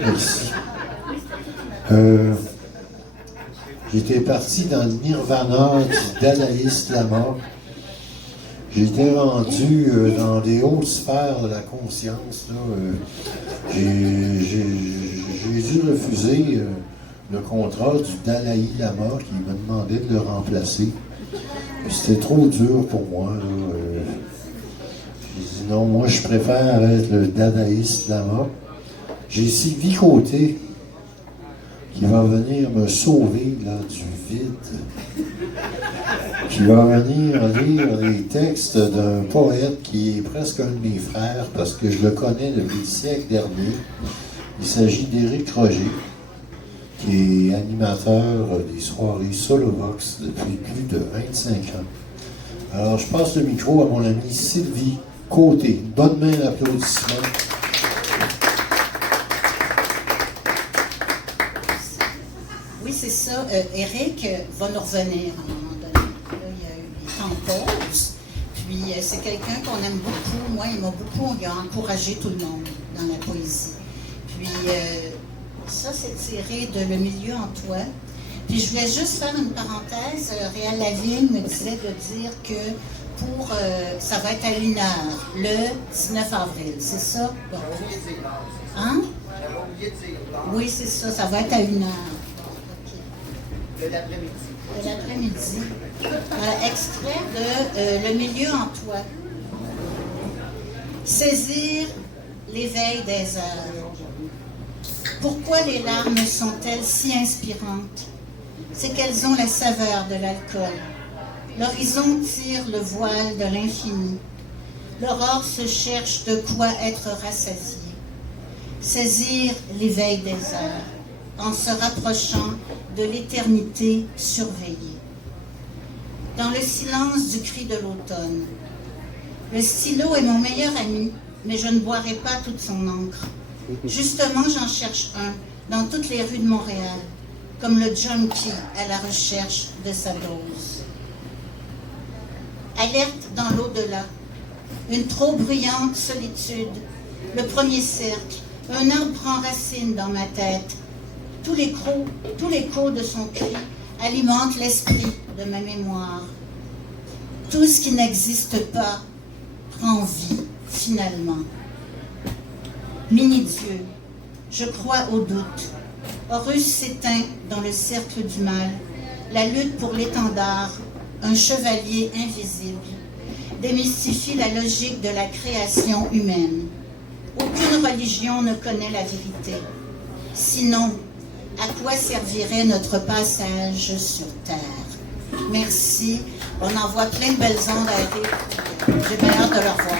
Merci. J'étais parti dans le nirvana du Dalaïste Lama. J'étais rendu dans des hautes sphères de la conscience. J'ai dû refuser le contrat du Dalai Lama qui me demandait de le remplacer. C'était trop dur pour moi. J'ai dit non, moi je préfère être le Dadaïste Lama. J'ai Sylvie Côté qui va venir me sauver là, du vide. Qui va venir lire les textes d'un poète qui est presque un de mes frères parce que je le connais depuis le siècle dernier. Il s'agit d'Éric Roger, qui est animateur des soirées Solovox depuis plus de 25 ans. Alors, je passe le micro à mon amie Sylvie Côté. Bonne main d'applaudissement. Oui, c'est ça. Éric va nous revenir à un moment donné. Là, il y a eu des temps de pause. Puis, c'est quelqu'un qu'on aime beaucoup. Moi, il m'a beaucoup encouragé tout le monde dans la poésie. Puis, ça, c'est tiré de Le milieu en toi. Puis, je voulais juste faire une parenthèse. Réal Lavigne me disait de dire que ça va être à 1h, le 19 avril. C'est ça? Bon. Hein? Oui, c'est ça. Ça va être à 1h. De l'après-midi. De l'après-midi. Extrait de Le milieu en toi. Saisir l'éveil des heures. Pourquoi les larmes sont-elles si inspirantes? C'est qu'elles ont la saveur de l'alcool. L'horizon tire le voile de l'infini. L'aurore se cherche de quoi être rassasiée. Saisir l'éveil des heures en se rapprochant de l'éternité surveillée. Dans le silence du cri de l'automne, le stylo est mon meilleur ami, mais je ne boirai pas toute son encre. Justement, j'en cherche un dans toutes les rues de Montréal, comme le junkie à la recherche de sa dose. Alerte dans l'au-delà, une trop bruyante solitude, le premier cercle, un arbre prend racine dans ma tête. Tout l'écho de son cri alimente l'esprit de ma mémoire. Tout ce qui n'existe pas prend vie, finalement. Mini-Dieu, je crois au doute. Horus s'éteint dans le cercle du mal, la lutte pour l'étendard, un chevalier invisible, démystifie la logique de la création humaine. Aucune religion ne connaît la vérité. Sinon, à quoi servirait notre passage sur Terre? Merci. On envoie plein de belles ondes à Eric. J'ai bien hâte de le revoir.